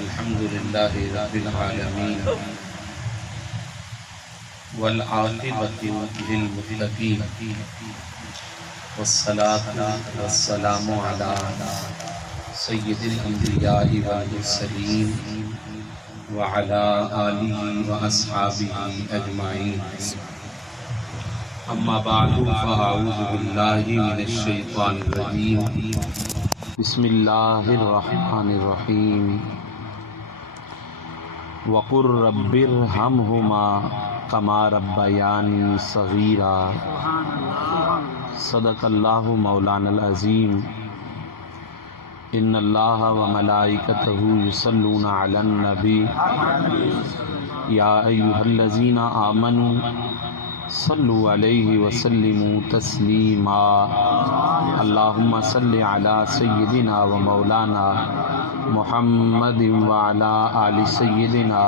الحمد للہ رب العالمین والعاقبۃ للمتقین والصلاة والسلام علی سید الانبیاء والمرسلین وعلی آلہ واصحابہ اجمعین، اما بعد فاعوذ باللہ من الشیطان الرجیم، بسم اللہ الرحمن الرحیم۔ وقل رب ارحمہما کما ربیانی صغیرا، صدق اللہ مولانا العظیم۔ ان اللہ وملائکتہ یصلون علی النبی یا ایہا الذین آمنوا صلوا علیہ وسلموا تسلیما۔ اللہم صل علی سیدنا و مولانا محمد وعلی آل سیدنا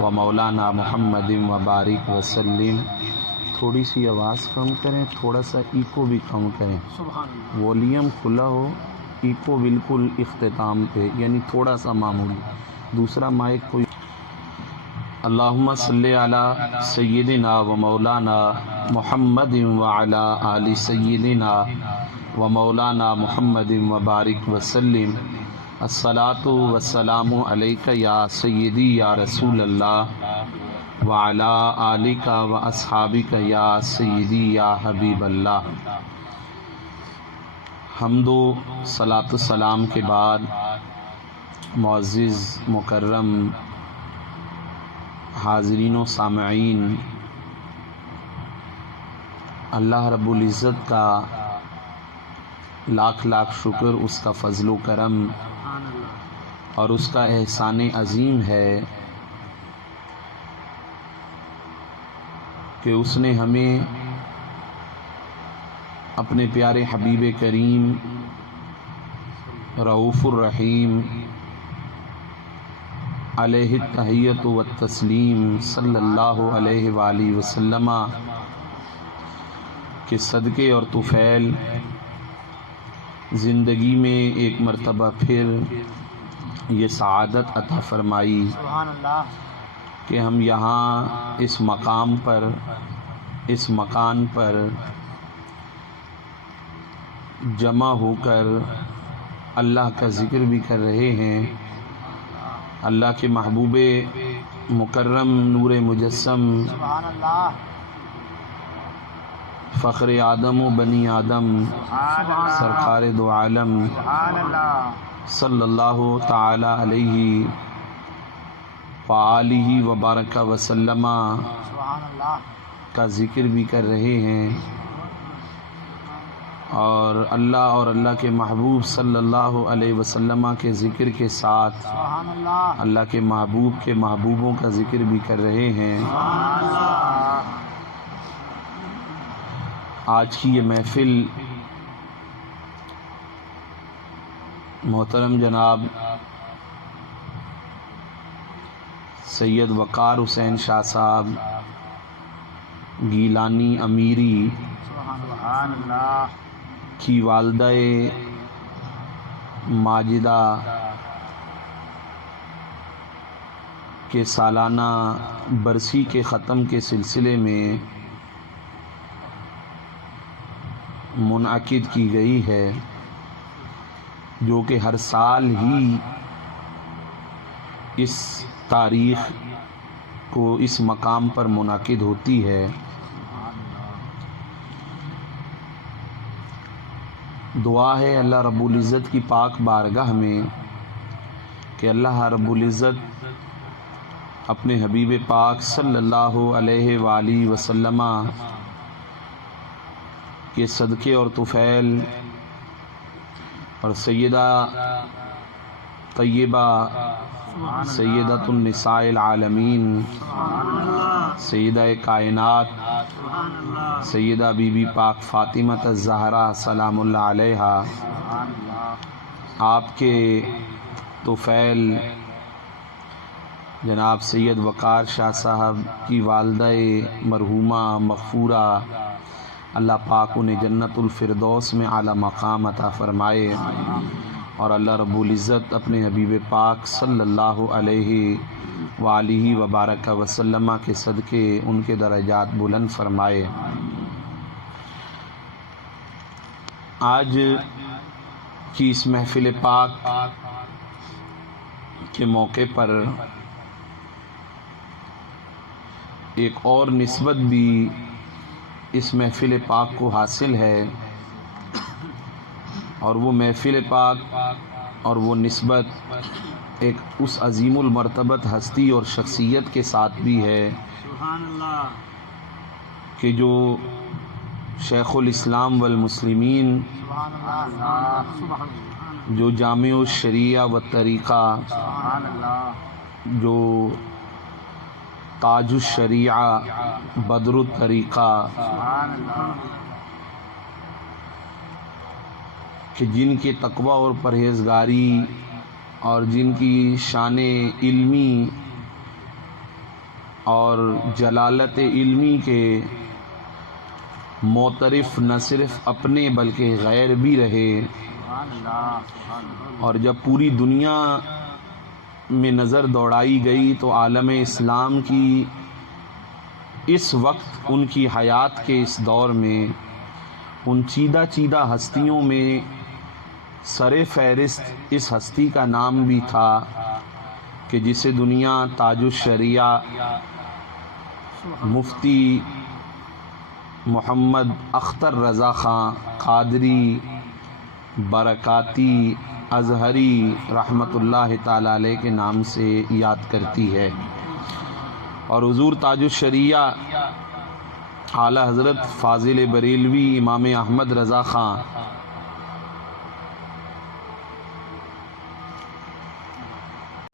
و مولانا محمد وبارک وسلم۔ تھوڑی سی آواز کم کریں، تھوڑا سا ایکو بھی کم کریں، ولیوم کھلا ہو، ایکو بالکل اختتام پہ، یعنی تھوڑا سا معمولی، دوسرا مائک کوئی۔ اللہم صلی علی سیدنا و مولانا محمد وعلی آل سیدنا و مولانا محمد وبارک وسلم۔ الصلاۃ والسلام علیک یا سیدی یا رسول اللہ وعلی آلک و اصحابک یا سیدی یا حبیب اللہ۔ حمد و صلاۃ السلام کے بعد معزز مکرم حاضرین و سامعین، اللہ رب العزت کا لاکھ لاکھ شکر، اس کا فضل و کرم اور اس کا احسان عظیم ہے کہ اس نے ہمیں اپنے پیارے حبیب کریم رؤوف الرحیم علیہ التحیۃ والتسلیم صلی اللہ علیہ وآلہ وسلم کے صدقے اور طفیل زندگی میں ایک مرتبہ پھر یہ سعادت عطا فرمائی کہ ہم یہاں اس مقام پر، اس مکان پر جمع ہو کر اللہ کا ذکر بھی کر رہے ہیں۔ اللہ کے محبوب مکرم نور مجسم فخر آدم و بنی آدم سرکار دو عالم صلی اللہ تعالی علیہ وآلہ وبارک وسلم کا ذکر بھی کر رہے ہیں، اور اللہ کے محبوب صلی اللہ علیہ وسلم کے ذکر کے ساتھ اللہ کے محبوب کے محبوبوں کا ذکر بھی کر رہے ہیں۔ آج کی یہ محفل محترم جناب سید وقار حسین شاہ صاحب گیلانی امیری کی والدہ ماجدہ کے سالانہ برسی کے ختم کے سلسلے میں منعقد کی گئی ہے، جو کہ ہر سال ہی اس تاریخ کو اس مقام پر منعقد ہوتی ہے۔ دعا ہے اللہ رب العزت کی پاک بارگاہ میں کہ اللہ رب العزت اپنے حبیب پاک صلی اللہ علیہ وآلہ وسلم کے صدقے اور طفیل اور سیدہ طیبہ سیدۃ النساء العالمین سیدہ کائنات سیدہ بی بی پاک فاطمہ الزہرا سلام اللہ علیہا، آپ کے طفیل جناب سید وقار شاہ صاحب کی والدہ مرحومہ مغفورہ، اللہ پاک انہیں جنت الفردوس میں اعلیٰ مقام عطا فرمائے۔ اور اللہ رب العزت اپنے حبیب پاک صلی اللہ علیہ وآلہ وبارک وسلم کے صدقے ان کے درجات بلند فرمائے۔ آج کی اس محفل پاک کے موقع پر ایک اور نسبت بھی اس محفل پاک کو حاصل ہے، اور وہ محفل پاک اور وہ نسبت ایک اس عظیم المرتبت ہستی اور شخصیت کے ساتھ بھی ہے کہ جو شیخ الاسلام والمسلمین، جو جامع الشریعہ و طریقہ، جو تاج الشریعہ بدر الطریقہ، کہ جن کے تقوی اور پرہیزگاری اور جن کی شان علمی اور جلالت علمی کے معترف نہ صرف اپنے بلکہ غیر بھی رہے، اور جب پوری دنیا میں نظر دوڑائی گئی تو عالم اسلام کی اس وقت ان کی حیات کے اس دور میں ان چیدہ چیدہ ہستیوں میں سر فہرست اس ہستی کا نام بھی تھا کہ جسے دنیا تاج الشریعہ مفتی محمد اختر رضا خان قادری برکاتی ازہری رحمۃ اللہ تعالی علیہ کے نام سے یاد کرتی ہے۔ اور حضور تاج الشریعہ اعلیٰ حضرت فاضل بریلوی امام احمد رضا خان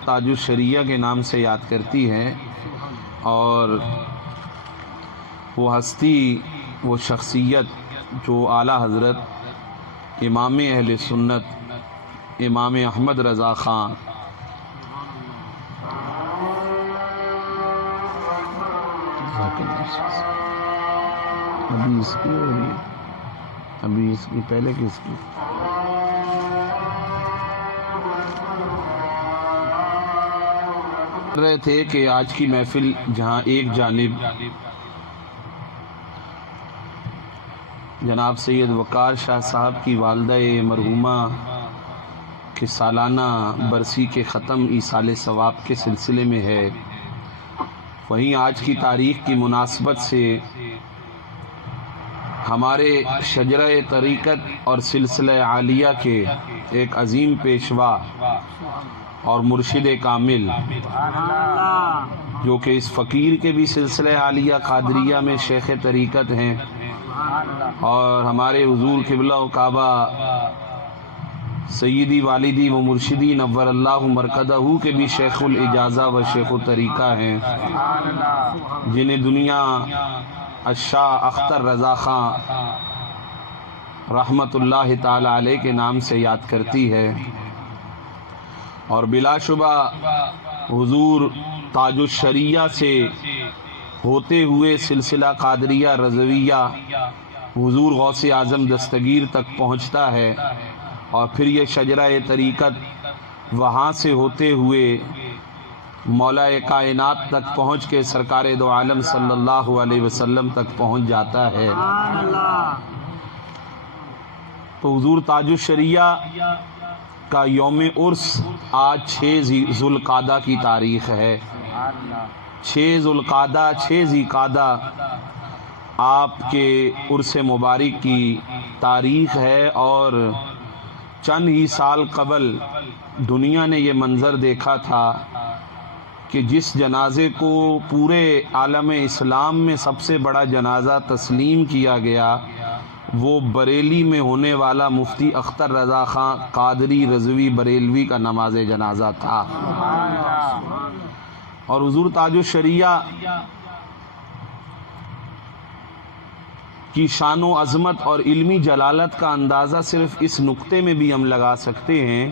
تاج الشریعہ کے نام سے یاد کرتی ہے، اور وہ ہستی، وہ شخصیت جو اعلیٰ حضرت امام اہل سنت امام احمد رضا خان ابھی اس کی پہلے کس کی رہے تھے کہ آج کی محفل جہاں ایک جانب جناب سید وقار شاہ صاحب کی والدہ مرحومہ کے سالانہ برسی کے ختم ایصال ثواب کے سلسلے میں ہے، وہیں آج کی تاریخ کی مناسبت سے ہمارے شجرہ طریقت اور سلسلہ عالیہ کے ایک عظیم پیشوا اور مرشد کامل، جو کہ اس فقیر کے بھی سلسلہ عالیہ قادریہ میں شیخ طریقت ہیں، اور ہمارے حضور قبلہ و کعبہ سیدی والدی و مرشدی نور اللہ مرکزہ کے بھی شیخ الاجازہ و شیخ الطریقہ ہیں، جنہیں دنیا الشاہ اختر رضا خان رحمۃ اللہ تعالی علیہ کے نام سے یاد کرتی ہے، اور بلا شبہ حضور تاج الشریعہ سے ہوتے ہوئے سلسلہ قادریہ رضویہ حضور غوث اعظم دستگیر تک پہنچتا ہے، اور پھر یہ شجرہ طریقت وہاں سے ہوتے ہوئے مولا کائنات تک پہنچ کے سرکار دو عالم صلی اللہ علیہ وسلم تک پہنچ جاتا ہے۔ تو حضور تاج الشریعہ کا یوم عرس آج 6 ذوالقعدہ کی تاریخ ہے، 6 ذوالقعدہ 6 ذی قعدہ آپ کے عرس مبارک کی تاریخ ہے، اور چند ہی سال قبل دنیا نے یہ منظر دیکھا تھا کہ جس جنازے کو پورے عالم اسلام میں سب سے بڑا جنازہ تسلیم کیا گیا، وہ بریلی میں ہونے والا مفتی اختر رضا خان قادری رضوی بریلوی کا نماز جنازہ تھا۔ اور حضور تاج الشریعہ کی شان و عظمت اور علمی جلالت کا اندازہ صرف اس نقطے میں بھی ہم لگا سکتے ہیں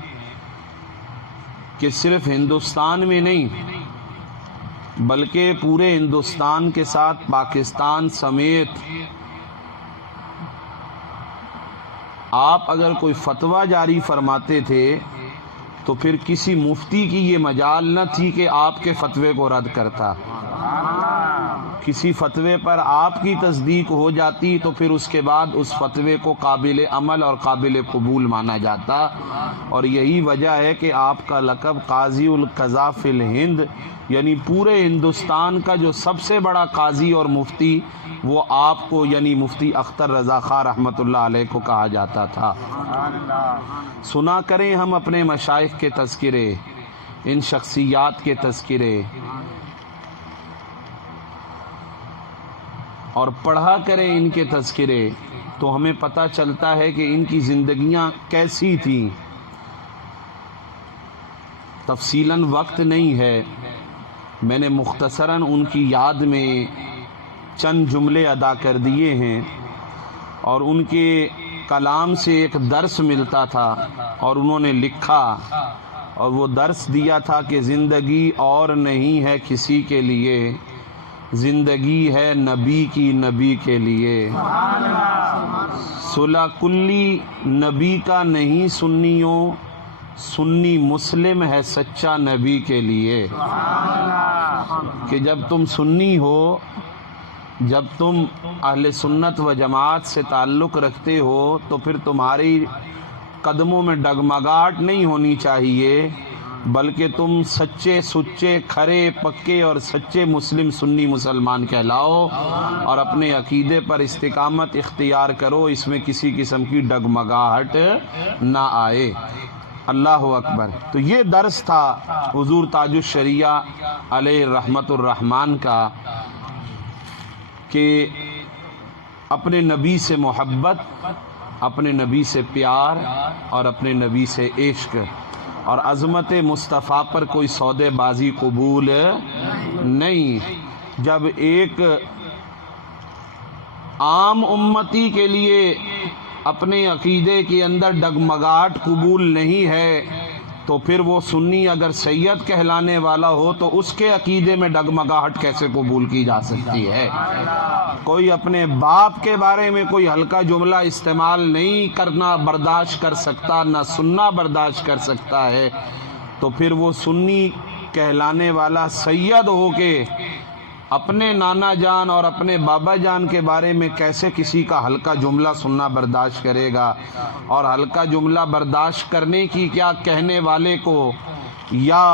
کہ صرف ہندوستان میں نہیں بلکہ پورے ہندوستان کے ساتھ پاکستان سمیت آپ اگر کوئی فتویٰ جاری فرماتے تھے تو پھر کسی مفتی کی یہ مجال نہ تھی کہ آپ کے فتوے کو رد کرتا. کسی فتوے پر آپ کی تصدیق ہو جاتی تو پھر اس کے بعد اس فتوے کو قابل عمل اور قابل قبول مانا جاتا. اور یہی وجہ ہے کہ آپ کا لقب قاضی القضاء فی الہند، یعنی پورے ہندوستان کا جو سب سے بڑا قاضی اور مفتی وہ آپ کو یعنی مفتی اختر رضا خان رحمۃ اللہ علیہ کو کہا جاتا تھا. سنا کریں ہم اپنے مشائخ کے تذکرے، ان شخصیات کے تذکرے، اور پڑھا کریں ان کے تذکرے، تو ہمیں پتہ چلتا ہے کہ ان کی زندگیاں کیسی تھیں. تفصیلاً وقت نہیں ہے، میں نے مختصراً ان کی یاد میں چند جملے ادا کر دیے ہیں. اور ان کے کلام سے ایک درس ملتا تھا اور انہوں نے لکھا، اور وہ درس دیا تھا کہ زندگی اور نہیں ہے کسی کے لیے، زندگی ہے نبی کی نبی کے لیے. صلح کلی نبی کا نہیں سنیوں، سنی مسلم ہے سچا نبی کے لیے. کہ جب تم سنی ہو، جب تم اہل سنت و جماعت سے تعلق رکھتے ہو تو پھر تمہاری قدموں میں ڈگمگاہٹ نہیں ہونی چاہیے، بلکہ تم سچے سچے کھرے پکے اور سچے مسلم سنی مسلمان کہلاؤ اور اپنے عقیدے پر استقامت اختیار کرو، اس میں کسی قسم کی ڈگمگاہٹ نہ آئے. اللہ اکبر. تو یہ درس تھا حضور تاج الشریعہ علیہ رحمت الرحمن کا کہ اپنے نبی سے محبت، اپنے نبی سے پیار اور اپنے نبی سے عشق، اور عظمت مصطفیٰ پر کوئی سودے بازی قبول نہیں. جب ایک عام امتی کے لیے اپنے عقیدے کے اندر ڈگمگاہٹ قبول نہیں ہے تو پھر وہ سنی اگر سید کہلانے والا ہو تو اس کے عقیدے میں ڈگمگاہٹ کیسے قبول کی جا سکتی ہے؟ کوئی اپنے باپ کے بارے میں کوئی ہلکا جملہ استعمال نہیں کرنا برداشت کر سکتا، نہ سننا برداشت کر سکتا ہے، تو پھر وہ سنی کہلانے والا سید ہو کے اپنے نانا جان اور اپنے بابا جان کے بارے میں کیسے کسی کا ہلکا جملہ سننا برداشت کرے گا؟ اور ہلکا جملہ برداشت کرنے کی کیا کہنے والے کو یا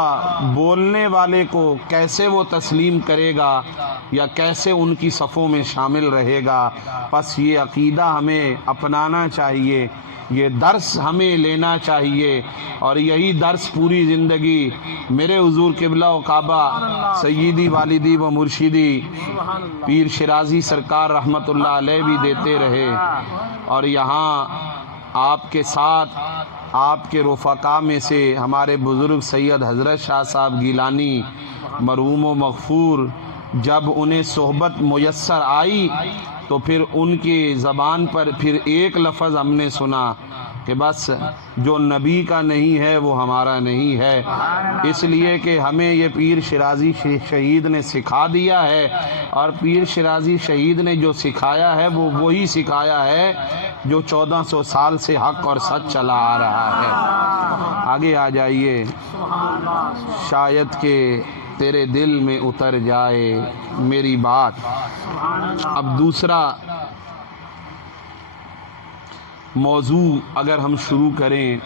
بولنے والے کو کیسے وہ تسلیم کرے گا یا کیسے ان کی صفوں میں شامل رہے گا؟ پس یہ عقیدہ ہمیں اپنانا چاہیے، یہ درس ہمیں لینا چاہیے، اور یہی درس پوری زندگی میرے حضور قبلہ و کعبہ سیدی والدی و مرشدی پیر شرازی سرکار رحمت اللہ علیہ بھی دیتے رہے. اور یہاں آپ کے ساتھ آپ کے رفقا میں سے ہمارے بزرگ سید حضرت شاہ صاحب گیلانی مرحوم و مغفور، جب انہیں صحبت میسر آئی تو پھر ان کی زبان پر پھر ایک لفظ ہم نے سنا کہ بس جو نبی کا نہیں ہے وہ ہمارا نہیں ہے. اس لیے کہ ہمیں یہ پیر شرازی شہید نے سکھا دیا ہے، اور پیر شرازی شہید نے جو سکھایا ہے وہ وہی سکھایا ہے جو 1400 سال سے حق اور سچ چلا آ رہا ہے. آگے آ جائیے. شاید کہ تیرے دل میں اتر جائے میری بات. اب دوسرا موضوع اگر ہم شروع کریں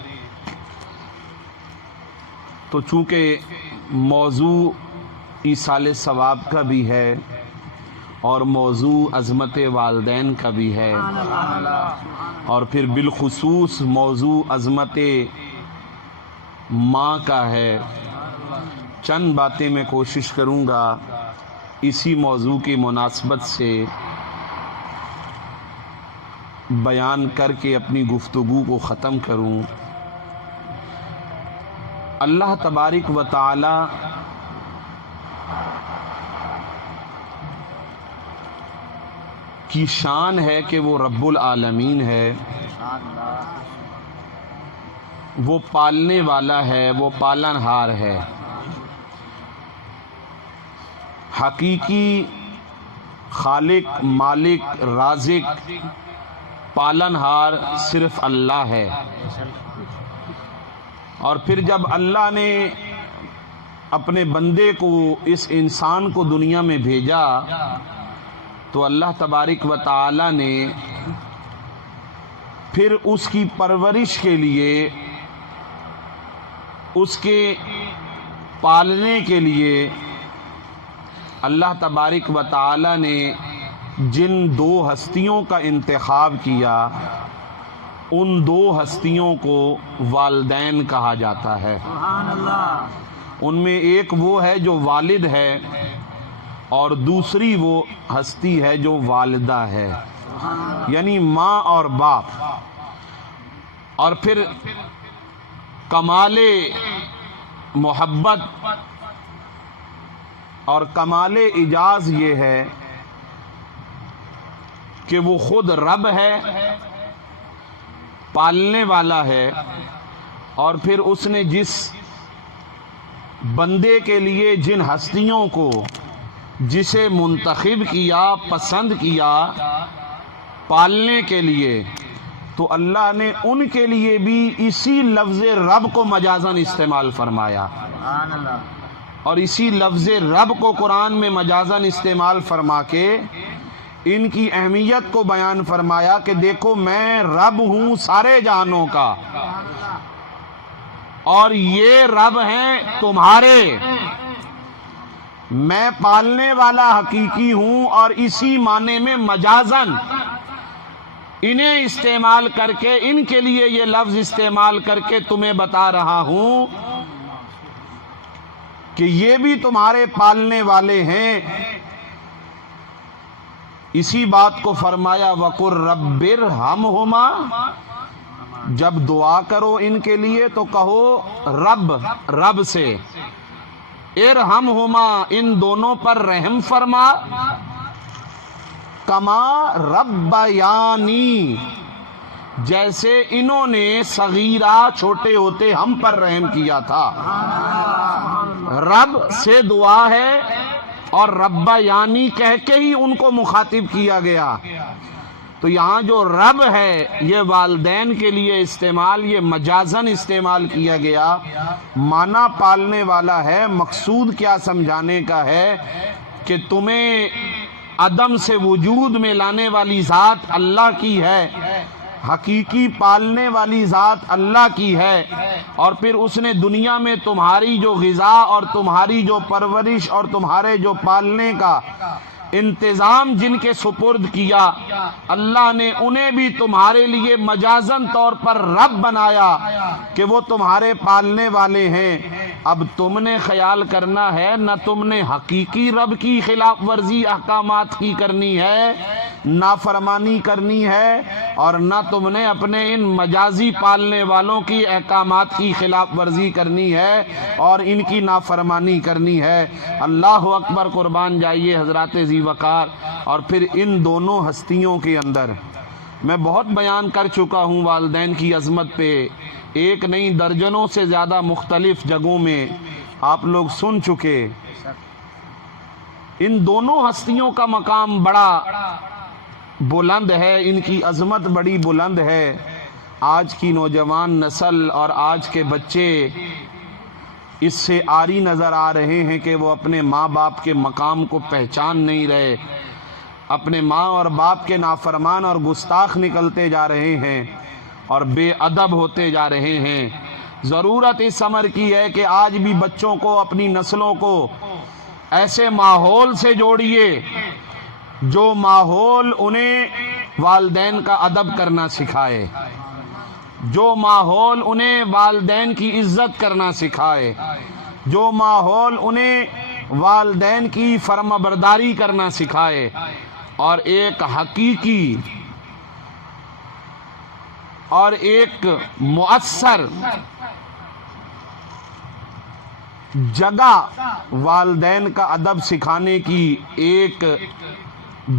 تو چونکہ موضوع ایصال ثواب کا بھی ہے اور موضوع عظمت والدین کا بھی ہے، اور پھر بالخصوص موضوع عظمت ماں کا ہے، چند باتیں میں کوشش کروں گا اسی موضوع کی مناسبت سے بیان کر کے اپنی گفتگو کو ختم کروں. اللہ تبارک و تعالی کی شان ہے کہ وہ رب العالمین ہے، وہ پالنے والا ہے، وہ پالنہار ہے. حقیقی خالق، مالک، رازق پالن ہار صرف اللہ ہے. اور پھر جب اللہ نے اپنے بندے کو، اس انسان کو دنیا میں بھیجا تو اللہ تبارک و تعالی نے پھر اس کی پرورش کے لیے، اس کے پالنے کے لیے اللہ تبارک و تعالی نے جن دو ہستیوں کا انتخاب کیا، ان دو ہستیوں کو والدین کہا جاتا ہے. سبحان اللہ. ان میں ایک وہ ہے جو والد ہے اور دوسری وہ ہستی ہے جو والدہ ہے، یعنی ماں اور باپ. اور پھر کمال محبت اور کمال اعجاز یہ ہے کہ وہ خود رب ہے، پالنے والا ہے، اور پھر اس نے جس بندے کے لیے جن ہستیوں کو جسے منتخب کیا، پسند کیا پالنے کے لیے، تو اللہ نے ان کے لیے بھی اسی لفظ رب کو مجازاً استعمال فرمایا. سبحان اللہ. اور اسی لفظ رب کو قرآن میں مجازاً استعمال فرما کے ان کی اہمیت کو بیان فرمایا کہ دیکھو میں رب ہوں سارے جہانوں کا، اور یہ رب ہیں تمہارے. میں پالنے والا حقیقی ہوں، اور اسی معنی میں مجازاً انہیں استعمال کر کے، ان کے لیے یہ لفظ استعمال کر کے تمہیں بتا رہا ہوں کہ یہ بھی تمہارے پالنے والے ہیں. اسی بات کو فرمایا وَقُلْ رَبِّ ارْحَمْهُمَا. جب دعا کرو ان کے لیے تو کہو رب سے ارحمہما، ان دونوں پر رحم فرما، کما ربیانی، جیسے انہوں نے صغیرہ چھوٹے ہوتے ہم پر رحم کیا تھا. رب سے دعا ہے اور ربا یعنی کہہ کے ہی ان کو مخاطب کیا گیا. تو یہاں جو رب ہے یہ والدین کے لیے استعمال، یہ مجازن استعمال کیا گیا. معنی پالنے والا ہے، مقصود کیا سمجھانے کا ہے کہ تمہیں عدم سے وجود میں لانے والی ذات اللہ کی ہے، حقیقی پالنے والی ذات اللہ کی ہے. اور پھر اس نے دنیا میں تمہاری جو غذا اور تمہاری جو پرورش اور تمہارے جو پالنے کا انتظام جن کے سپرد کیا، اللہ نے انہیں بھی تمہارے لیے مجازن طور پر رب بنایا کہ وہ تمہارے پالنے والے ہیں. اب تم نے خیال کرنا ہے، نہ تم نے حقیقی رب کی خلاف ورزی احکامات کی کرنی ہے، نافرمانی کرنی ہے، اور نہ تم نے اپنے ان مجازی پالنے والوں کی احکامات کی خلاف ورزی کرنی ہے اور ان کی نافرمانی کرنی ہے. اللہ اکبر. قربان جائیے حضرات ذی وقار. اور پھر ان دونوں ہستیوں کے اندر میں بہت بیان کر چکا ہوں والدین کی عظمت پہ، ایک نہیں درجنوں سے زیادہ مختلف جگہوں میں آپ لوگ سن چکے. ان دونوں ہستیوں کا مقام بڑا بلند ہے، ان کی عظمت بڑی بلند ہے. آج کی نوجوان نسل اور آج کے بچے اس سے عاری نظر آ رہے ہیں کہ وہ اپنے ماں باپ کے مقام کو پہچان نہیں رہے، اپنے ماں اور باپ کے نافرمان اور گستاخ نکلتے جا رہے ہیں اور بے ادب ہوتے جا رہے ہیں. ضرورت اس امر کی ہے کہ آج بھی بچوں کو، اپنی نسلوں کو ایسے ماحول سے جوڑیے جو ماحول انہیں والدین کا ادب کرنا سکھائے، جو ماحول انہیں والدین کی عزت کرنا سکھائے، جو ماحول انہیں والدین کی فرما برداری کرنا سکھائے، اور ایک حقیقی اور ایک مؤثر جگہ والدین کا ادب سکھانے کی ایک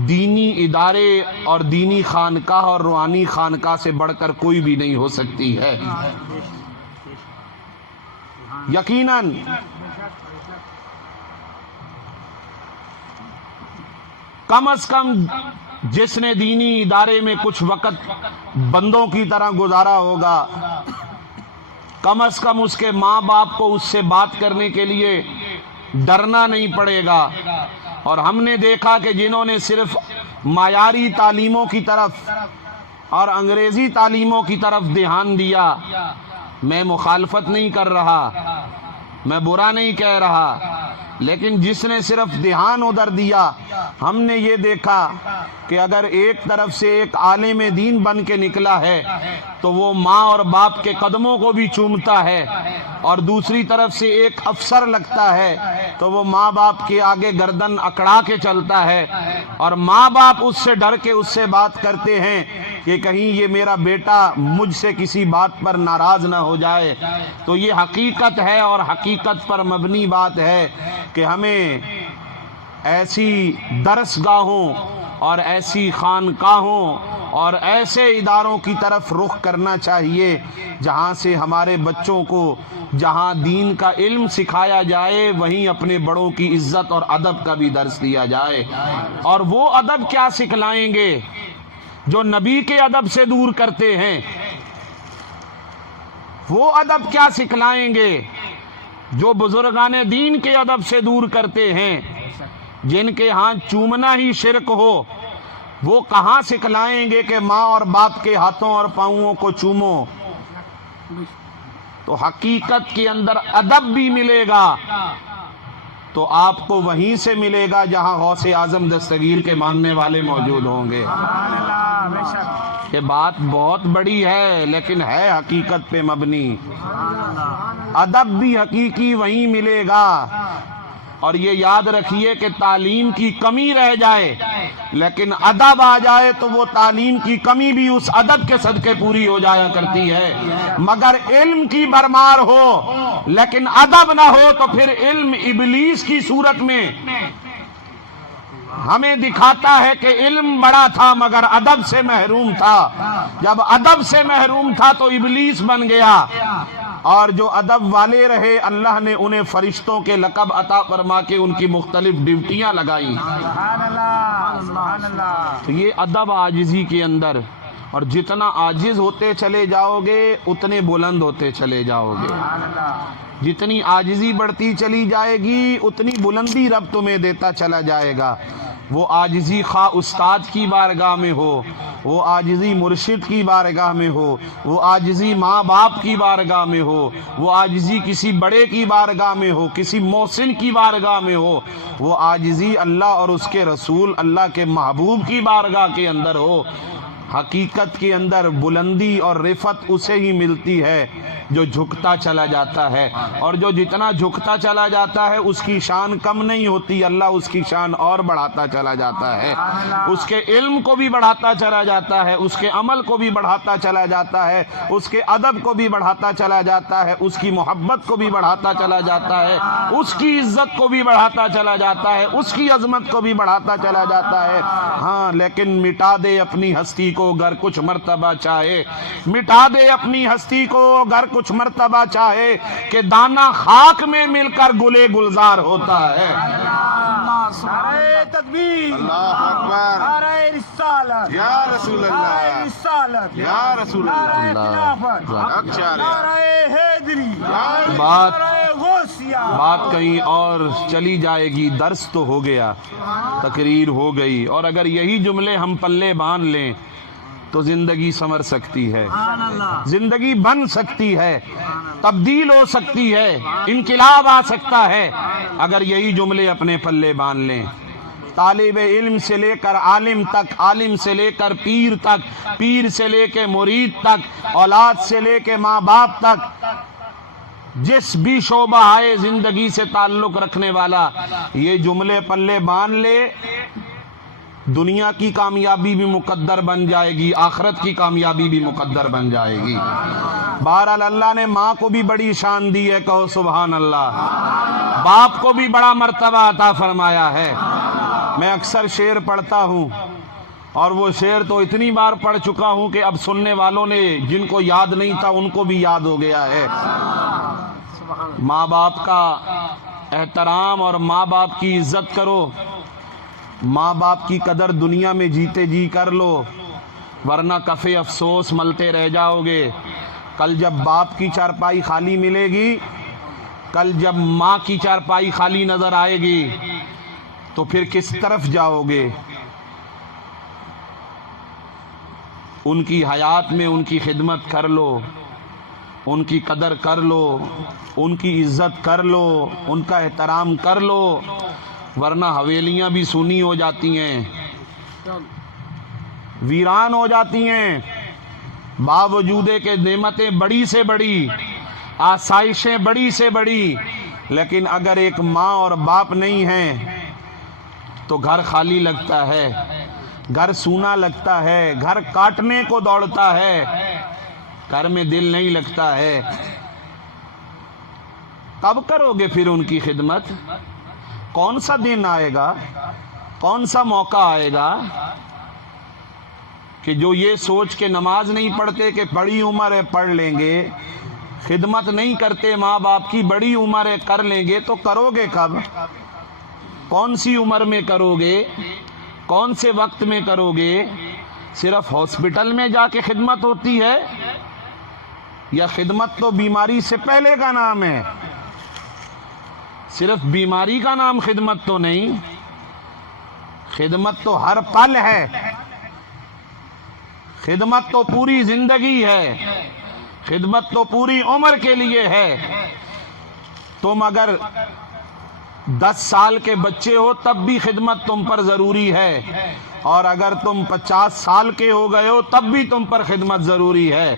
دینی ادارے اور دینی خانقاہ اور روحانی خانقاہ سے بڑھ کر کوئی بھی نہیں ہو سکتی ہے. یقیناً کم از کم جس نے دینی ادارے میں کچھ وقت بندوں کی طرح گزارا ہوگا، کم از کم اس کے ماں باپ کو اس سے بات کرنے کے لیے ڈرنا نہیں پڑے گا۔ اور ہم نے دیکھا کہ جنہوں نے صرف معیاری تعلیموں کی طرف اور انگریزی تعلیموں کی طرف دھیان دیا، میں مخالفت نہیں کر رہا، میں برا نہیں کہہ رہا، لیکن جس نے صرف دھیان ادھر دیا، ہم نے یہ دیکھا کہ اگر ایک طرف سے ایک عالم دین بن کے نکلا ہے تو وہ ماں اور باپ کے قدموں کو بھی چومتا ہے، اور دوسری طرف سے ایک افسر لگتا ہے تو وہ ماں باپ کے آگے گردن اکڑا کے چلتا ہے، اور ماں باپ اس سے ڈر کے اس سے بات کرتے ہیں کہ کہیں یہ میرا بیٹا مجھ سے کسی بات پر ناراض نہ ہو جائے۔ تو یہ حقیقت ہے، اور حقیقت پر مبنی بات ہے کہ ہمیں ایسی درسگاہوں اور ایسی خانقاہوں اور ایسے اداروں کی طرف رخ کرنا چاہیے جہاں سے ہمارے بچوں کو جہاں دین کا علم سکھایا جائے، وہیں اپنے بڑوں کی عزت اور ادب کا بھی درس دیا جائے۔ اور وہ ادب کیا سکھلائیں گے جو نبی کے ادب سے دور کرتے ہیں؟ وہ ادب کیا سکھلائیں گے جو بزرگان دین کے ادب سے دور کرتے ہیں، جن کے ہاں چومنا ہی شرک ہو؟ وہ کہاں سکھلائیں گے کہ ماں اور باپ کے ہاتھوں اور پاؤں کو چومو؟ تو حقیقت کے اندر ادب بھی ملے گا تو آپ کو وہیں سے ملے گا جہاں غوث اعظم دستگیر کے ماننے والے موجود ہوں گے۔ یہ بات بہت بڑی ہے لیکن ہے حقیقت پہ مبنی۔ ادب بھی حقیقی وہیں ملے گا، اور یہ یاد رکھیے کہ تعلیم کی کمی رہ جائے لیکن ادب آ جائے تو وہ تعلیم کی کمی بھی اس ادب کے صدقے پوری ہو جایا کرتی ہے۔ مگر علم کی بھرمار ہو لیکن ادب نہ ہو تو پھر علم ابلیس کی صورت میں ہمیں دکھاتا ہے کہ علم بڑا تھا مگر ادب سے محروم تھا۔ جب ادب سے محروم تھا تو ابلیس بن گیا، اور جو ادب والے رہے اللہ نے انہیں فرشتوں کے لقب عطا فرما کے ان کی مختلف ڈیوٹیاں لگائیں۔ تو یہ ادب عاجزی کے اندر، اور جتنا عاجز ہوتے چلے جاؤ گے اتنے بلند ہوتے چلے جاؤ گے۔ جتنی عاجزی بڑھتی چلی جائے گی اتنی بلندی رب تمہیں دیتا چلا جائے گا۔ وہ عاجزی خواہ استاد کی بارگاہ میں ہو، وہ عاجزی مرشد کی بارگاہ میں ہو، وہ عاجزی ماں باپ کی بارگاہ میں ہو، وہ عاجزی کسی بڑے کی بارگاہ میں ہو، کسی محسن کی بارگاہ میں ہو، وہ عاجزی اللہ اور اس کے رسول اللہ کے محبوب کی بارگاہ کے اندر ہو۔ حقیقت کے اندر بلندی اور رفعت اسے ہی ملتی ہے جو جھکتا چلا جاتا ہے، اور جو جتنا جھکتا چلا جاتا ہے اس کی شان کم نہیں ہوتی، اللہ اس کی شان اور بڑھاتا چلا جاتا ہے۔ اس کے علم کو بھی بڑھاتا چلا جاتا ہے، اس کے عمل کو بھی بڑھاتا چلا جاتا ہے، اس کے ادب کو بھی بڑھاتا چلا جاتا ہے، اس کی محبت کو بھی بڑھاتا چلا جاتا ہے، اس کی عزت کو بھی بڑھاتا چلا جاتا ہے، اس کی عظمت کو بھی بڑھاتا چلا جاتا ہے۔ ہاں لیکن مٹا دے اپنی ہستی کو گر کچھ مرتبہ چاہے، مٹا دے اپنی ہستی کو گر کچھ مرتبہ چاہے، کہ دانہ خاک میں مل کر گلے گلزار ہوتا ہے۔ نعرہ تکبیر، اللہ اکبر، نعرہ رسالت، یا رسول اللہ، نعرہ رسالت، یا رسول نعرہ اللہ، خلافت، نعرہ حیدری، بات نعرہ غوثیہ۔ بات کہیں اور چلی جائے گی، درس تو ہو گیا، تقریر ہو گئی، اور اگر یہی جملے ہم پلے باندھ لیں تو زندگی سنور سکتی ہے، زندگی بن سکتی ہے، تبدیل ہو سکتی ہے، انقلاب آ سکتا ہے اگر یہی جملے اپنے پلے باندھ لیں۔ طالب علم سے لے کر عالم تک، عالم سے لے کر پیر تک، پیر سے لے کے مرید تک، اولاد سے لے کے ماں باپ تک، جس بھی شعبہ آئے زندگی سے تعلق رکھنے والا یہ جملے پلے باندھ لے، دنیا کی کامیابی بھی مقدر بن جائے گی، آخرت کی کامیابی بھی مقدر بن جائے گی۔ بہرحال اللہ نے ماں کو بھی بڑی شان دی ہے، کہو سبحان اللہ۔ باپ کو بھی بڑا مرتبہ عطا فرمایا ہے۔ میں اکثر شعر پڑھتا ہوں، اور وہ شعر تو اتنی بار پڑھ چکا ہوں کہ اب سننے والوں نے جن کو یاد نہیں تھا ان کو بھی یاد ہو گیا ہے۔ ماں باپ کا احترام اور ماں باپ کی عزت کرو، ماں باپ کی قدر دنیا میں جیتے جی کر لو، ورنہ کفے افسوس ملتے رہ جاؤ گے۔ کل جب باپ کی چارپائی خالی ملے گی، کل جب ماں کی چارپائی خالی نظر آئے گی تو پھر کس طرف جاؤ گے؟ ان کی حیات میں ان کی خدمت کر لو، ان کی قدر کر لو، ان کی عزت کر لو، ان کا احترام کر لو، ورنہ حویلیاں بھی سونی ہو جاتی ہیں، ویران ہو جاتی ہیں۔ باوجود کہ نعمتیں بڑی سے بڑی، آسائشیں بڑی سے بڑی، لیکن اگر ایک ماں اور باپ نہیں ہیں تو گھر خالی لگتا ہے، گھر سونا لگتا ہے، گھر کاٹنے کو دوڑتا ہے، گھر میں دل نہیں لگتا ہے۔ کب کرو گے پھر ان کی خدمت؟ کون سا دن آئے گا، کون سا موقع آئے گا کہ جو یہ سوچ کے نماز نہیں پڑھتے کہ بڑی عمر ہے پڑھ لیں گے، خدمت نہیں کرتے ماں باپ کی، بڑی عمر ہے کر لیں گے، تو کرو گے کب؟ کون سی عمر میں کرو گے؟ کون سے وقت میں کرو گے؟ صرف ہاسپٹل میں جا کے خدمت ہوتی ہے؟ یا خدمت تو بیماری سے پہلے کا نام ہے؟ صرف بیماری کا نام خدمت تو نہیں، خدمت تو ہر پل ہے، خدمت تو پوری زندگی ہے، خدمت تو پوری عمر کے لیے ہے۔ تم اگر 10 سال کے بچے ہو تب بھی خدمت تم پر ضروری ہے، اور اگر تم 50 سال کے ہو گئے ہو تب بھی تم پر خدمت ضروری ہے۔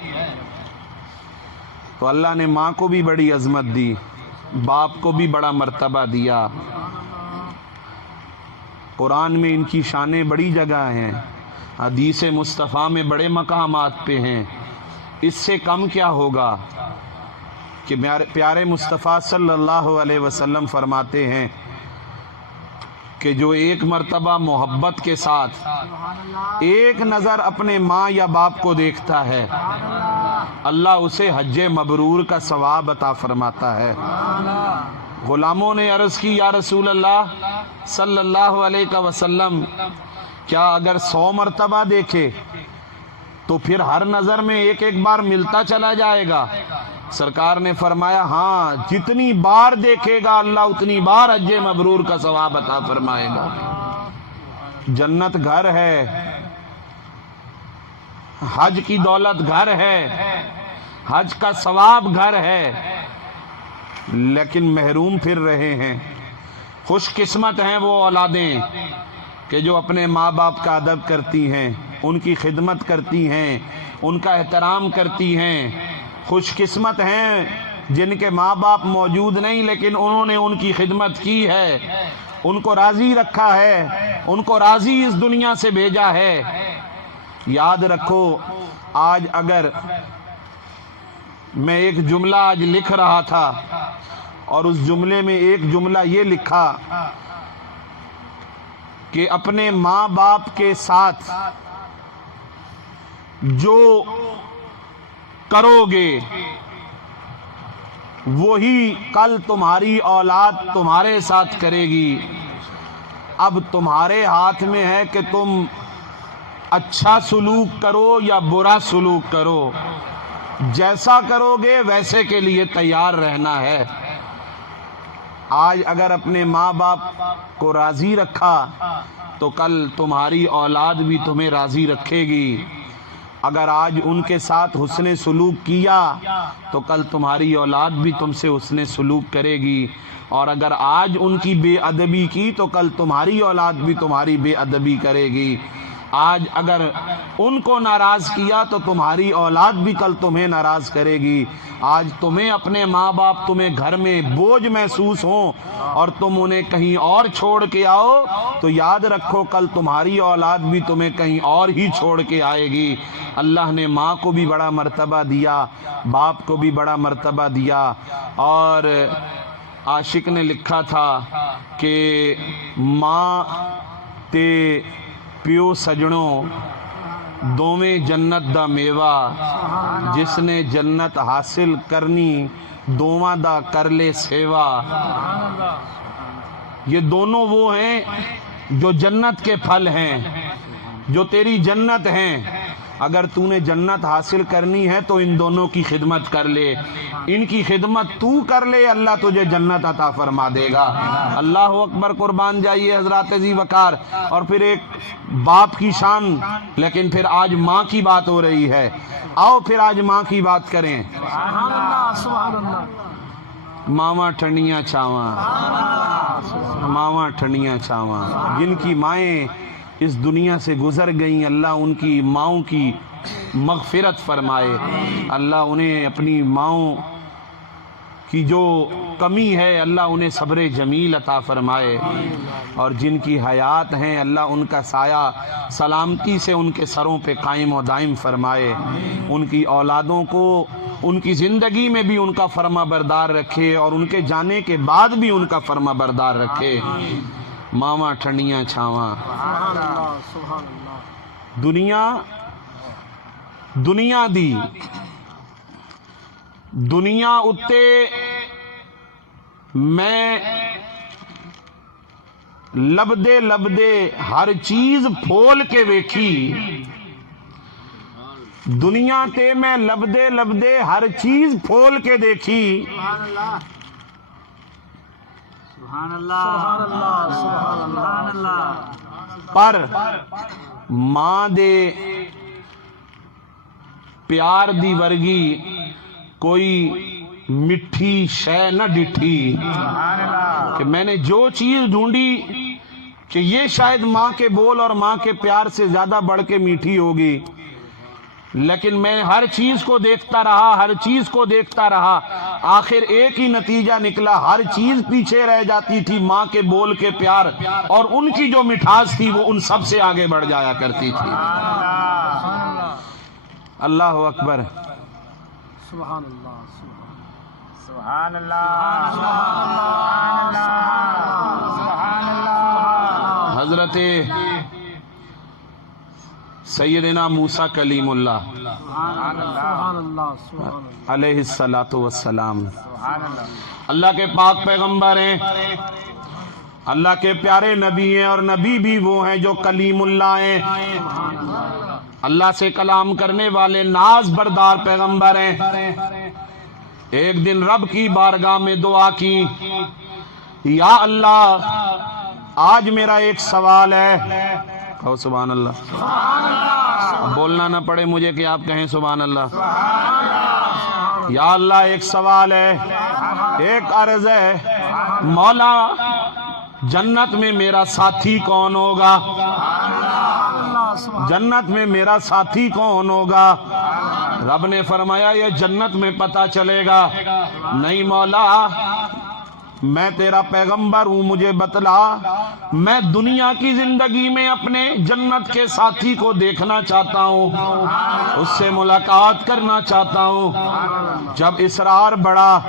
تو اللہ نے ماں کو بھی بڑی عظمت دی، باپ کو بھی بڑا مرتبہ دیا۔ قرآن میں ان کی شانیں بڑی جگہ ہیں، حدیث مصطفیٰ میں بڑے مقامات پہ ہیں۔ اس سے کم کیا ہوگا کہ پیارے مصطفیٰ صلی اللہ علیہ وسلم فرماتے ہیں کہ جو ایک مرتبہ محبت کے ساتھ ایک نظر اپنے ماں یا باپ کو دیکھتا ہے، اللہ اسے حج مبرور کا ثواب عطا فرماتا ہے۔ غلاموں نے عرض کی یا رسول اللہ صلی اللہ علیہ وسلم، کیا اگر 100 مرتبہ دیکھے تو پھر ہر نظر میں ایک ایک بار ملتا چلا جائے گا؟ سرکار نے فرمایا ہاں، جتنی بار دیکھے گا اللہ اتنی بار حج مبرور کا ثواب عطا فرمائے گا۔ جنت گھر ہے، حج کی دولت گھر ہے، حج کا ثواب گھر ہے، لیکن محروم پھر رہے ہیں۔ خوش قسمت ہیں وہ اولادیں کہ جو اپنے ماں باپ کا ادب کرتی ہیں، ان کی خدمت کرتی ہیں، ان کا احترام کرتی ہیں۔ خوش قسمت ہیں جن کے ماں باپ موجود نہیں لیکن انہوں نے ان کی خدمت کی ہے، ان کو راضی رکھا ہے، ان کو راضی اس دنیا سے بھیجا ہے۔ یاد رکھو، آج اگر میں ایک جملہ آج لکھ رہا تھا اور اس جملے میں ایک جملہ یہ لکھا کہ اپنے ماں باپ کے ساتھ جو کرو گے وہی کل تمہاری اولاد تمہارے ساتھ کرے گی۔ اب تمہارے ہاتھ میں ہے کہ تم اچھا سلوک کرو یا برا سلوک کرو، جیسا کرو گے ویسے کے لیے تیار رہنا ہے۔ آج اگر اپنے ماں باپ کو راضی رکھا تو کل تمہاری اولاد بھی تمہیں راضی رکھے گی۔ اگر آج ان کے ساتھ حسن سلوک کیا تو کل تمہاری اولاد بھی تم سے حسن سلوک کرے گی، اور اگر آج ان کی بے ادبی کی تو کل تمہاری اولاد بھی تمہاری بے ادبی کرے گی۔ آج اگر ان کو ناراض کیا تو تمہاری اولاد بھی کل تمہیں ناراض کرے گی۔ آج تمہیں اپنے ماں باپ تمہیں گھر میں بوجھ محسوس ہوں اور تم انہیں کہیں اور چھوڑ کے آؤ تو یاد رکھو کل تمہاری اولاد بھی تمہیں کہیں اور ہی چھوڑ کے آئے گی۔ اللہ نے ماں کو بھی بڑا مرتبہ دیا، باپ کو بھی بڑا مرتبہ دیا، اور عاشق نے لکھا تھا کہ ماں تے پیو سجنوں دوویں جنت دا میوا، جس نے جنت حاصل کرنی دوواں دا کر لے سیوا۔ یہ دونوں وہ ہیں جو جنت کے پھل ہیں، جو تیری جنت ہیں، اگر تو نے جنت حاصل کرنی ہے تو ان دونوں کی خدمت کر لے، ان کی خدمت تو کر لے، اللہ تجھے جنت عطا فرما دے گا۔ اللہ اکبر، قربان جائیے حضرات ذی وقار۔ اور پھر ایک باپ کی شان، لیکن پھر آج ماں کی بات ہو رہی ہے، آؤ پھر آج ماں کی بات کریں۔ سبحان اللہ، سبحان اللہ۔ ماواں ٹھنڈیاں چھاواں، ماواں ٹھنڈیاں چھاواں، جن کی مائیں اس دنیا سے گزر گئیں، اللہ ان کی ماؤں کی مغفرت فرمائے، اللہ انہیں اپنی ماؤں کی جو کمی ہے اللہ انہیں صبر جمیل عطا فرمائے، اور جن کی حیات ہیں اللہ ان کا سایہ سلامتی سے ان کے سروں پہ قائم و دائم فرمائے، ان کی اولادوں کو ان کی زندگی میں بھی ان کا فرما بردار رکھے، اور ان کے جانے کے بعد بھی ان کا فرما بردار رکھے۔ ماواں ٹھنڈیاں چھاواں، سبحان اللہ، سبحان اللہ۔ دنیا دی دنیا اتے میں لبدے لبدے ہر چیز پھول کے ویکھی، دنیا تے میں لبدے لبدے ہر چیز پھول کے دیکھی، سبحان اللہ، سبحان اللہ، سبحان اللہ۔ پر ماں دے پیار دی ورگی کوئی مٹھی شے نہ ڈٹھی، کہ میں نے جو چیز ڈھونڈی کہ یہ شاید ماں کے بول اور ماں کے پیار سے زیادہ بڑھ کے میٹھی ہوگی، لیکن میں ہر چیز کو دیکھتا رہا، ہر چیز کو دیکھتا رہا، آخر ایک ہی نتیجہ نکلا، ہر چیز پیچھے رہ جاتی تھی، ماں کے بول کے پیار اور ان کی جو مٹھاس تھی وہ ان سب سے آگے بڑھ جایا کرتی تھی۔ اللہ اکبر، سبحان اللہ، سبحان اللہ، سبحان اللہ، سبحان اللہ۔ حضرت سیدنا موسیٰ کلیم اللہ سبحان اللہ، سبحان اللہ، علیہ الصلاۃ والسلام، سبحان اللہ۔ اللہ کے پاک پیغمبر ہیں، اللہ کے پیارے نبی ہیں، اور نبی بھی وہ ہیں جو کلیم اللہ ہیں، اللہ سے کلام کرنے والے ناز بردار پیغمبر ہیں۔ ایک دن رب کی بارگاہ میں دعا کی، یا اللہ آج میرا ایک سوال ہے، کہو سبحان اللہ، بولنا نہ پڑے مجھے کہ آپ کہیں سبحان اللہ۔ یا اللہ ایک سوال ہے، ایک عرض ہے، مولا جنت میں میرا ساتھی کون ہوگا؟ جنت میں میرا ساتھی کون ہوگا؟ رب نے فرمایا یہ جنت میں پتہ چلے گا۔ نہیں مولا، میں تیرا پیغمبر ہوں، مجھے بتلا، میں دنیا کی زندگی میں اپنے جنت کے ساتھی کو دیکھنا چاہتا ہوں، اس سے ملاقات کرنا چاہتا ہوں۔ جب اصرار بڑھا،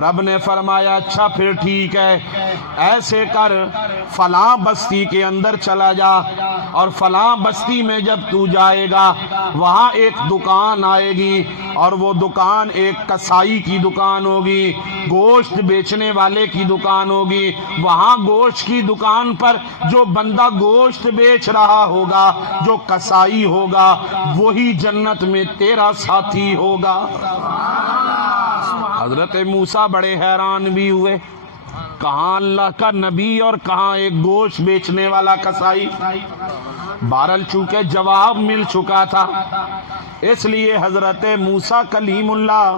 رب نے فرمایا اچھا پھر ٹھیک ہے، ایسے کر فلاں بستی کے اندر چلا جا، اور فلاں بستی میں جب تو جائے گا وہاں ایک دکان آئے گی، اور وہ دکان ایک کسائی کی دکان ہوگی، گوشت بیچنے والے کی دکان ہوگی۔ وہاں گوشت کی دکان پر جو بندہ گوشت بیچ رہا ہوگا، جو کسائی ہوگا، وہی جنت میں تیرا ساتھی ہوگا۔ حضرت موسیٰ بڑے حیران بھی ہوئے، کہاں اللہ کا نبی اور کہاں ایک گوشت بیچنے والا کسائی؟ بہرحال چونکہ جواب مل چکا تھا، اس لیے حضرت موسیٰ کلیم اللہ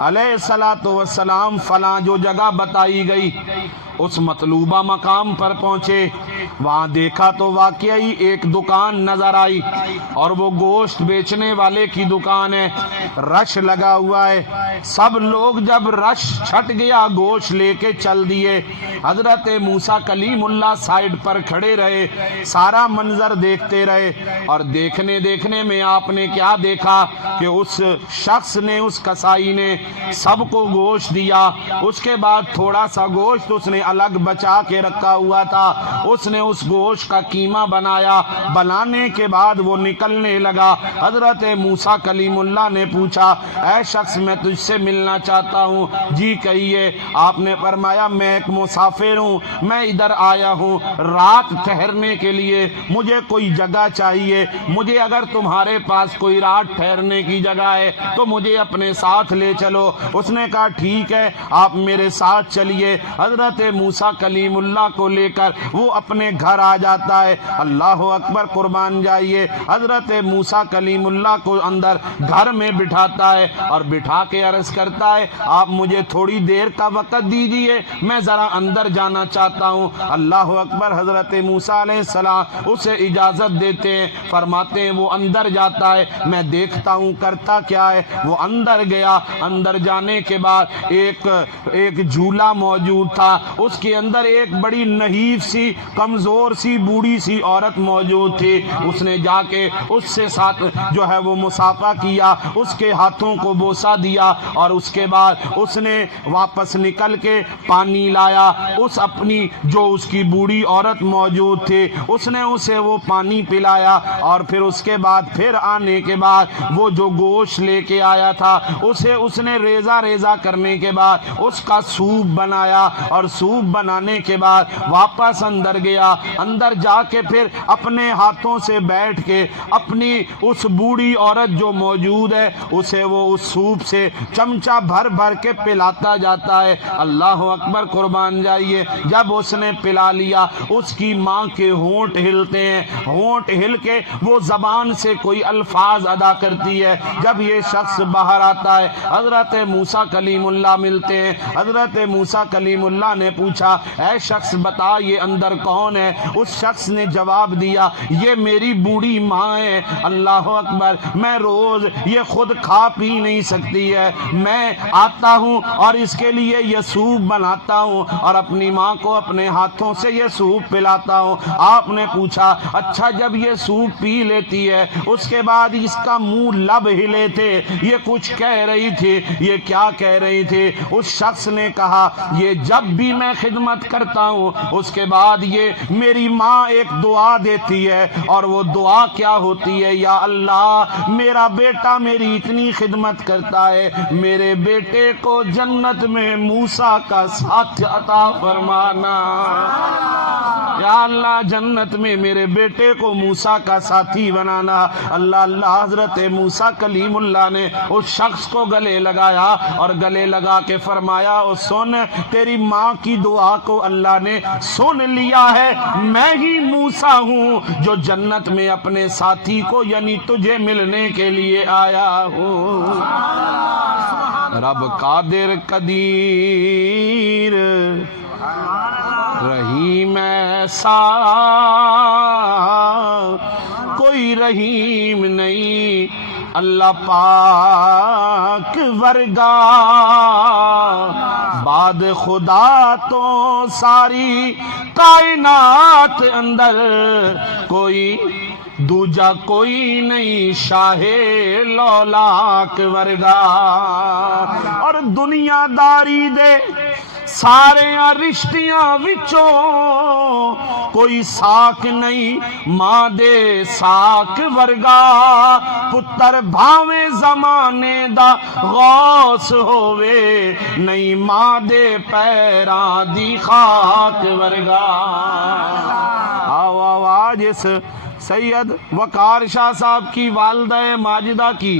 علیہ الصلاۃ والسلام فلاں جو جگہ بتائی گئی اس مطلوبہ مقام پر پہنچے، وہاں دیکھا تو واقعی ایک دکان نظر آئی، اور وہ گوشت بیچنے والے کی دکان ہے، رش لگا ہوا ہے، سب لوگ جب رش چھٹ گیا گوشت لے کے چل دیے۔ حضرت موسیٰ کلیم اللہ سائیڈ پر کھڑے رہے، سارا منظر دیکھتے رہے، اور دیکھنے میں آپ نے کیا دیکھا کہ اس شخص نے، اس کسائی نے سب کو گوشت دیا، اس کے بعد تھوڑا سا گوشت اس نے الگ بچا کے رکھا ہوا تھا، اس نے اس گوشت کا قیمہ بنایا، بنانے کے بعد وہ نکلنے لگا۔ حضرت موسیٰ کلیم اللہ نے پوچھا اے شخص میں تجھ سے ملنا چاہتا ہوں، جی کہیے۔ آپ نے فرمایا میں ایک مسافر ہوں، میں ادھر آیا ہوں رات ٹھہرنے کے لیے، مجھے کوئی جگہ چاہیے، مجھے اگر تمہارے پاس کوئی رات ٹھہرنے کی جگہ ہے تو مجھے اپنے ساتھ لے چلو۔ اس نے کہا ٹھیک ہے آپ میرے ساتھ چلیے۔ حضرت موسیٰ کلیم اللہ کو لے کر وہ اپنے گھر آ جاتا ہے۔ اللہ اکبر، قربان جائیے۔ حضرت موسیٰ کلیم اللہ کو اندر گھر میں بٹھاتا ہے اور بٹھا کے عرض کرتا ہے آپ مجھے تھوڑی دیر کا وقت دیجئے، میں ذرا اندر جانا چاہتا ہوں۔ اللہ اکبر، حضرت موسیٰ علیہ السلام اسے اجازت دیتے ہیں، فرماتے ہیں وہ اندر جاتا ہے، میں دیکھتا ہوں کرتا کیا ہے۔ وہ اندر گیا، اندر جانے کے بعد ایک جھولا موجود تھا، اس کے اندر ایک بڑی نحیف سی کمزور سی بوڑھی سی عورت موجود تھی۔ اس نے جا کے اس سے ساتھ جو ہے وہ مصافحہ کیا، اس کے ہاتھوں کو بوسہ دیا اور اس کے بعد اس نے واپس نکل کے پانی لایا، اس اپنی جو اس کی بوڑھی عورت موجود تھی اس نے اسے وہ پانی پلایا، اور پھر اس کے بعد پھر آنے کے بعد وہ جو گوشت لے کے آیا تھا اسے اس نے ریزہ ریزہ کرنے کے بعد اس کا سوپ بنایا، اور سوپ بنانے کے بعد واپس اندر گیا۔ اندر جا کے پھر اپنے ہاتھوں سے بیٹھ کے اپنی اس بوڑھی عورت جو موجود ہے اسے وہ اس سوپ سے چمچہ بھر بھر کے پلاتا جاتا ہے۔ اللہ اکبر، قربان جائیے۔ جب اس نے پلا لیا اس کی ماں کے ہونٹ ہلتے ہیں، ہونٹ ہل کے وہ زبان سے کوئی الفاظ ادا کرتی ہے۔ جب یہ شخص باہر آتا ہے حضرت موسیٰ کلیم اللہ ملتے ہیں۔ حضرت موسیٰ کلیم اللہ نے پوچھا اے شخص بتا یہ اندر کون ہے؟ اس شخص نے جواب دیا یہ میری بوڑھی ماں ہے۔ اللہ اکبر، میں روز یہ خود کھا پی نہیں سکتی ہے، میں آتا ہوں اور اس کے لیے یہ سوپ بناتا ہوں اور اپنی ماں کو اپنے ہاتھوں سے یہ سوپ پلاتا ہوں۔ آپ نے پوچھا اچھا جب یہ سوپ پی لیتی ہے اس کے بعد اس کا منہ لب ہلے تھے، یہ کچھ کہہ رہی تھی، یہ کیا کہہ رہی تھی؟ اس شخص نے کہا یہ جب بھی میں خدمت کرتا ہوں اس کے بعد یہ میری ماں ایک دعا دیتی ہے، اور وہ دعا کیا ہوتی ہے؟ یا اللہ میرا بیٹا میری اتنی خدمت کرتا ہے، میرے بیٹے کو جنت میں موسیٰ کا ساتھ عطا فرمانا۔ یا اللہ جنت میں میرے بیٹے کو موسیٰ کا ساتھی بنانا۔ اللہ اللہ، حضرت موسیٰ کلیم اللہ نے اس شخص کو گلے لگایا اور گلے لگا کے فرمایا او سن تیری ماں کی دعا کو اللہ نے سن لیا ہے، میں ہی موسیٰ ہوں جو جنت میں اپنے ساتھی کو یعنی تجھے ملنے کے لیے آیا ہوں۔ رب قادر قدیر رحیم ایسا کوئی رحیم نہیں، اللہ پاک ورگا بعد خدا تو ساری کائنات اندر کوئی دوجا کوئی نہیں شاہ لولاک ورگا۔ اور دنیا داری دے سارے رشتیاں وچوں کوئی ساک نہیں ماں دے ساک ورگا، پتر بھاویں زمانے دا غوث ہووے نہیں ماں دے پیراں دی خاک ورگا۔ آو آواز اس سید وقار شاہ صاحب کی والدہ ماجدہ کی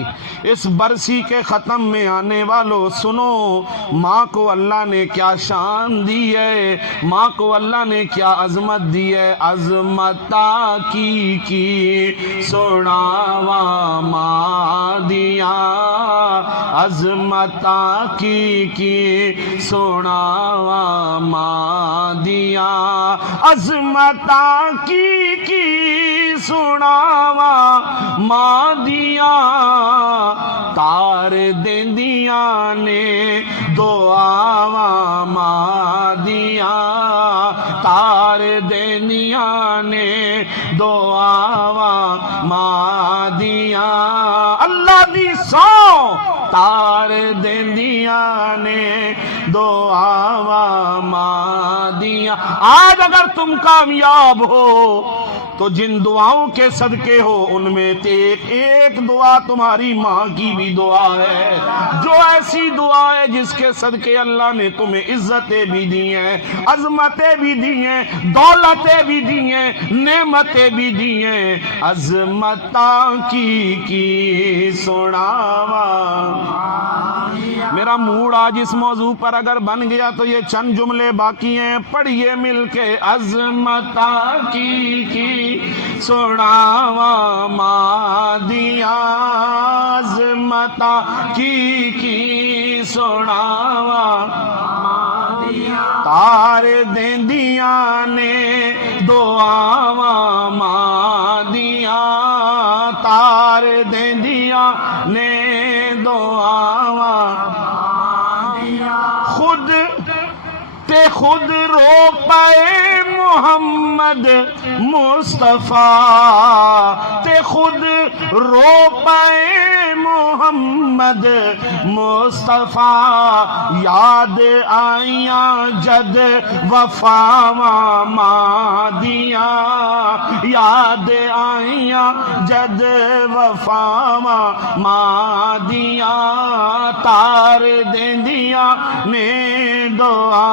اس برسی کے ختم میں آنے والوں سنو، ماں کو اللہ نے کیا شان دی ہے، ماں کو اللہ نے کیا عظمت دی ہے۔ عظمتہ کی سناواں ماں دیاں، عظمتہ کی سناواں ماں دیاں، عظمتہ کی سناواں ماں دیاں، تار دیندیاں نے دعاواں ماں دیاں، تار دیندیاں نے دعاواں ماں دیاں، اللہ دی سو تار دیندیاں نے دعاواں مادیاں۔ آج اگر تم کامیاب ہو تو جن دعاؤں کے صدقے ہو ان میں ایک ایک دعا تمہاری ماں کی بھی دعا ہے، جو ایسی دعا ہے جس کے صدقے اللہ نے تمہیں عزتیں بھی دی ہیں، عظمتیں بھی دی ہیں، دولتیں بھی دی ہیں، نعمتیں بھی دی ہیں۔ عظمتاں کی سناواں۔ میرا موڈ آج اس موضوع پر اگر بن گیا تو یہ چند جملے باقی ہیں، پڑھیے مل کے۔ عظمتاں کی سناواں مادیاں، عظمتاں کی سناواں مادیاں، تار دیندیاں نے دعاواں مادیاں، تار دیندیاں نے دعاواں مادیاں۔ خود تے خود رو پائے محمد مصطفیٰ، تے خود رو پائے محمد مصطفیٰ، یاد آئیاں جد وفاواں مادیاں، یاد آئیاں جد وفاواں مادیاں، تار دیندیاں نے دعا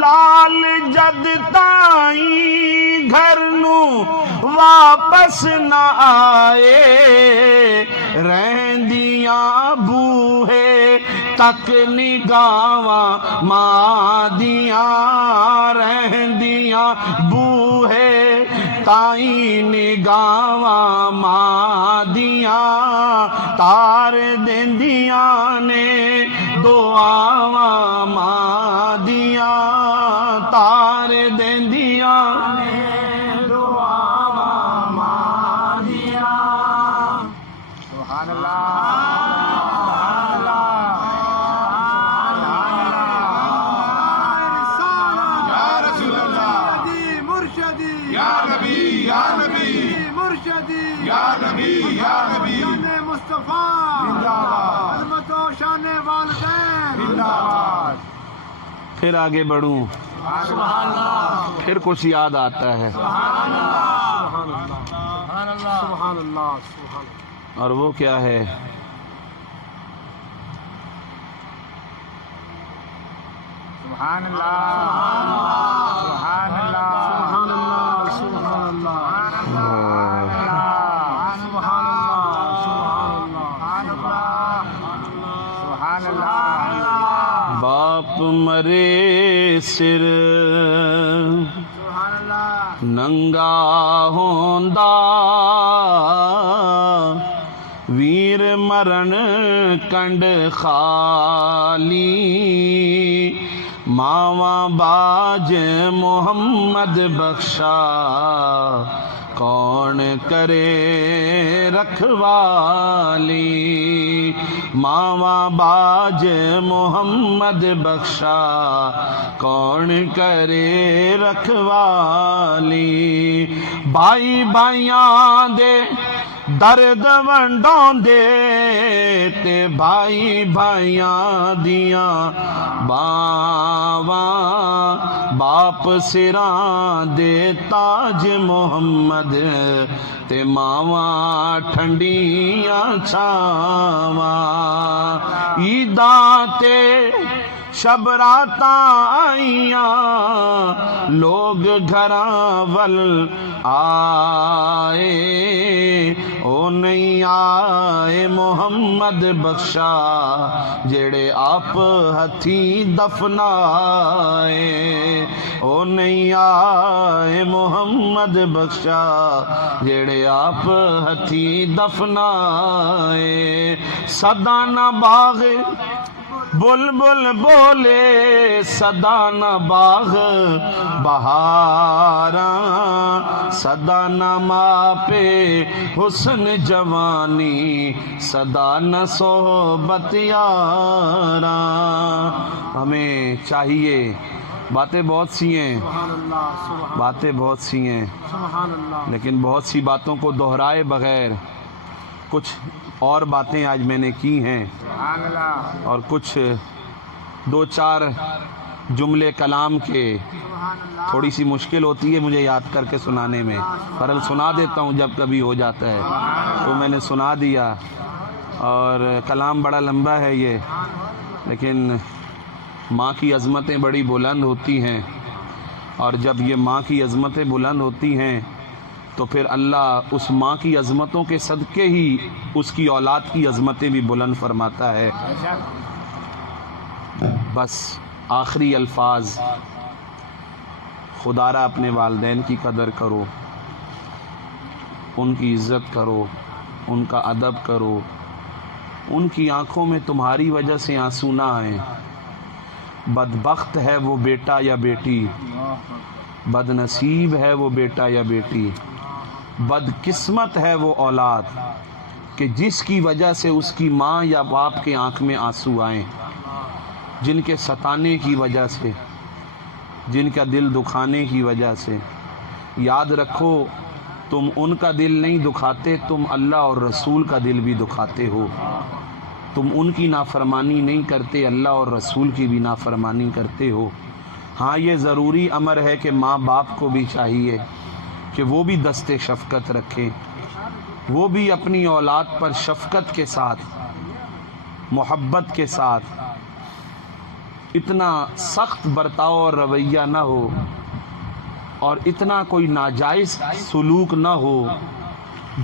لال جد تائیں گھر نو واپس نہ آئے، رہندیاں بوہے تک نگاواں مادیاں، رہندیاں بوہے تائیں نگاواں مادیاں، تار دیندیاں نے دعاواں مادیاں، تار دیندیاں نے دعاواں مادیاں۔ سبحان اللہ، پھر آگے بڑھوں پھر کچھ یاد آتا ہے، اور وہ کیا ہے؟ سبحان اللہ، سبحان اللہ، سبحان اللہ، سبحان اللہ۔ باپ مرے سر ننگا ہوندا، ویر مرن کنڈ خالی، ماواں باج محمد بخشا، کون کرے رکھوالی، ماواں باج محمد بخشا، کون کرے رکھوالی، بھائی بھائیاں دے درد ونڈاں دے، تے بھائی بھائیاں دیاں باواں، باپ سراں دے تاج محمد، تے ماواں ٹھنڈیاں چھاواں، عیداں تے شب راتاں آئیاں، لوگ گھراں ول آئے، او نہیں آئے محمد بخشا، جڑے آپ ہتھی دفنائے، او نہیں آئے محمد بخشا، جڑے آپ ہتھی دفنائے، صدا نہ باغ بلبل بولے، صدا نہ باغ بہاراں، صدا نہ ماپے حسن جوانی، صدا نہ صحبت یاراں۔ ہمیں چاہیے باتیں بہت سی ہیں، سبحان اللہ سبحان باتیں بہت سی ہیں، سبحان اللہ لیکن بہت سی باتوں کو دہرائے بغیر کچھ اور باتیں آج میں نے کی ہیں، سبحان اللہ اور کچھ دو چار جملے کلام کے سبحان اللہ تھوڑی سی مشکل ہوتی ہے مجھے یاد کر کے سنانے میں، پر سنا دیتا ہوں جب کبھی ہو جاتا ہے تو میں نے سنا دیا، اور کلام بڑا لمبا ہے یہ، لیکن ماں کی عظمتیں بڑی بلند ہوتی ہیں، اور جب یہ ماں کی عظمتیں بلند ہوتی ہیں تو پھر اللہ اس ماں کی عظمتوں کے صدقے ہی اس کی اولاد کی عظمتیں بھی بلند فرماتا ہے۔ بس آخری الفاظ، خدا را اپنے والدین کی قدر کرو، ان کی عزت کرو، ان کا ادب کرو، ان کی آنکھوں میں تمہاری وجہ سے آنسو نہ آئیں۔ بدبخت ہے وہ بیٹا یا بیٹی، بد نصیب ہے وہ بیٹا یا بیٹی، بدقسمت ہے وہ اولاد کہ جس کی وجہ سے اس کی ماں یا باپ کے آنکھ میں آنسو آئیں، جن کے ستانے کی وجہ سے، جن کا دل دکھانے کی وجہ سے۔ یاد رکھو تم ان کا دل نہیں دکھاتے، تم اللہ اور رسول کا دل بھی دکھاتے ہو۔ تم ان کی نافرمانی نہیں کرتے، اللہ اور رسول کی بھی نافرمانی کرتے ہو۔ ہاں یہ ضروری امر ہے کہ ماں باپ کو بھی چاہیے کہ وہ بھی دست شفقت رکھیں، وہ بھی اپنی اولاد پر شفقت کے ساتھ، محبت کے ساتھ، اتنا سخت برتاؤ اور رویہ نہ ہو، اور اتنا کوئی ناجائز سلوک نہ ہو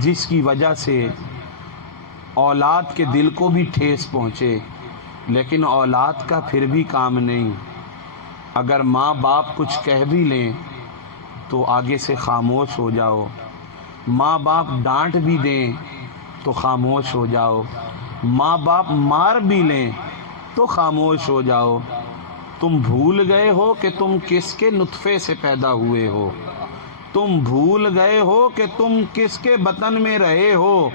جس کی وجہ سے اولاد کے دل کو بھی ٹھیس پہنچے۔ لیکن اولاد کا پھر بھی کام نہیں، اگر ماں باپ کچھ کہہ بھی لیں تو آگے سے خاموش ہو جاؤ، ماں باپ ڈانٹ بھی دیں تو خاموش ہو جاؤ، ماں باپ مار بھی لیں تو خاموش ہو جاؤ۔ تم بھول گئے ہو کہ تم کس کے نطفے سے پیدا ہوئے ہو، تم بھول گئے ہو کہ تم کس کے بطن میں رہے ہو،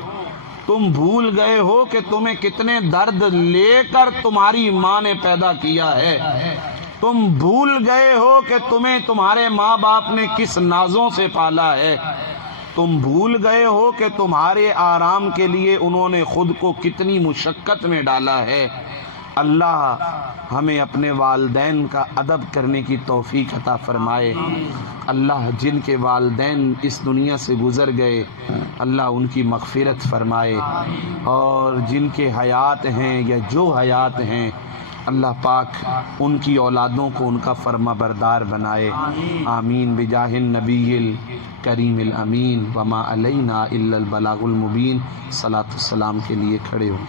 تم بھول گئے ہو کہ تمہیں کتنے درد لے کر تمہاری ماں نے پیدا کیا ہے، تم بھول گئے ہو کہ تمہیں تمہارے ماں باپ نے کس نازوں سے پالا ہے، تم بھول گئے ہو کہ تمہارے آرام کے لیے انہوں نے خود کو کتنی مشقت میں ڈالا ہے۔ اللہ ہمیں اپنے والدین کا ادب کرنے کی توفیق عطا فرمائے۔ اللہ جن کے والدین اس دنیا سے گزر گئے اللہ ان کی مغفرت فرمائے، اور جن کے حیات ہیں یا جو حیات ہیں اللہ پاک ان کی اولادوں کو ان کا فرما بردار بنائے۔ آمین بجاہ النبی الکریم الامین، وما علینا الا البلاغ المبین۔ صلاۃ السلام کے لیے کھڑے ہوں۔